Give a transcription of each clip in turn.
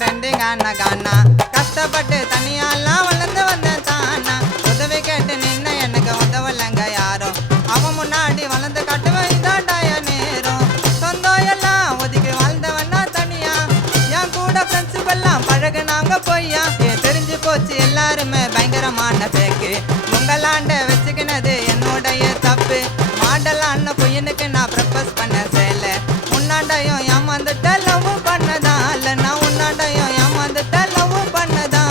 trending ஆன கானா கஷ்டப்பட்டு தனியாலாம் வளர்ந்து வந்தேன் தானா உதவி கேட்டு நின்ன எனக்கு உதவலைங்க யாரும் அவன் முன்னாடி வளர்ந்து காட்டுவேன் இதாண்டா என் நேரம் சொந்தம் எல்லாம் ஒதுக்கி வாழ்ந்தவன்னா தனியா என் கூட ஃப்ரெண்ட்ஸுக்கு எல்லாம் பழகுனாங்க பொய்யா தெரிஞ்சு போச்சு எல்லாருமே பயங்கரமான பேக்கு உங்களாண்ட வச்சுக்கினது என்னுடைய தப்பு மாடலான பொய்யனுக்கு நான் ப்ரப்போஸ் பண்ண சேல உன்னாண்டையும் ஏமாந்துட்ட லவ் பண்ணதால நான் உன்னாண்டையும் ஏமாந்துட்ட லவ் பண்ணதால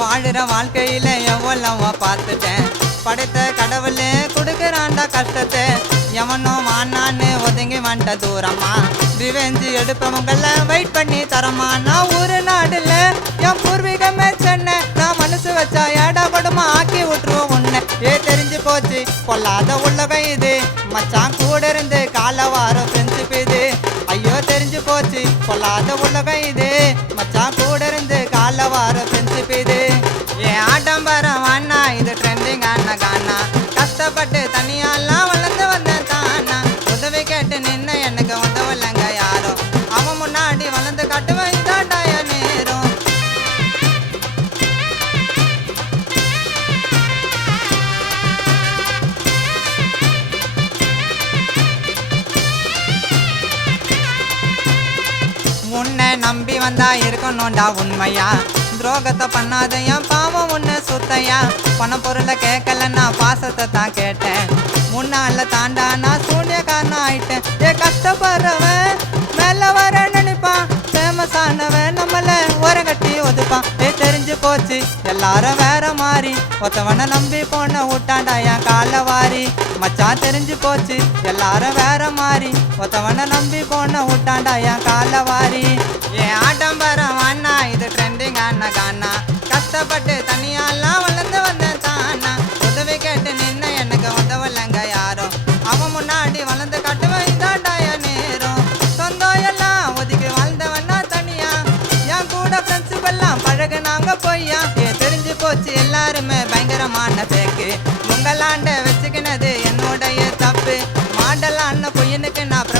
வாழுற வாழ்க்கையில எவ்வளவோ பார்த்துட்டேன் படைத்த கடவுளே கொடுக்குறாண்டா கஷ்டத்தை எவனோ வானான்னு ஒதுங்கி வந்துட்ட தூரமா ரிவெஞ்சு எடுப்பவங்கள வெயிட் பண்ணி தரமா நான் ஊரு நாடுல என் பூர்வீகமே சென்னை நான் மனசு வச்சா ஏடா படுமா ஆக்கி விட்டுருவோம் உன்னை தெரிஞ்சு போச்சு பொல்லாத உலகம் இது மச்சான் கூட இருந்து காலவாரம் ஃப்ரெண்ட்ஷிப் இது ஐயோ தெரிஞ்சு போச்சு பொல்லாத உலகம் இது மச்சான் கூட இருந்து காலவாரம் ஃப்ரெண்ட்ஷிப் இது என் ஆடம்பரம் வானா இது ட்ரெண்டிங் ஆன கானா கஷ்டப்பட்டு தனியாலாம் வளர்ந்து வந்தேன் தானா உதவி கேட்டு நின்ன எனக்கு உதவலைங்க யாரும் அவன் முன்னாடி வளர்ந்து காட்டுவேன் இதாண்டா என் நேரம் உன்னை நம்பி வந்தா இருக்கணும்டா உண்மையா துரோகத்தை பண்ணாத என் பாவம் உன்னை சுத்தையா பணம் பொருளை கேட்கலன்னா பாசத்தை தான் கேட்டேன் முன்னால தாண்டா நான் சூன்யக்காரன் ஆயிட்டேன் கஷ்டப்படுறவன் மேல வர நினைப்பான் ஃபேமஸானவன் நம்மள ஓரங்கட்டி ஒதுப்பான் தெரிஞ்சு போச்சு எல்லாரும் வேற மாதிரி ஒருத்தவனை நம்பி போன விட்டாண்டா என் கால வாரி மச்சான் தெரிஞ்சு போச்சு எல்லாரும் வேற மாதிரி ஒருத்தவனை நம்பி போன விட்டாண்டா என் கால வாரி என் ஆடம்பரம் வானா இது ட்ரெண்டிங் ஆன கானா கஷ்டப்பட்டு தனியாலாம் வளர்ந்து வந்தேன் தானா உதவி கேட்டு நின்ன எனக்கு உதவலைங்க யாரும் அவன் முன்னாடி வளர்ந்து காட்டுவேன் இதாண்டா என் நேரம் சொந்தம் எல்லாம் ஒதுக்கி வாழ்ந்தவன்னா தனியா என் கூட ஃப்ரெண்ட்ஸுக்கு எல்லாம் பழகுனாங்க பொய்யா தெரிஞ்சு போச்சு எல்லாருமே பயங்கரமான பேக்கு உங்களாண்ட வச்சுக்கினது என்னுடைய தப்பு மாடலான பொய்யனுக்கு நான்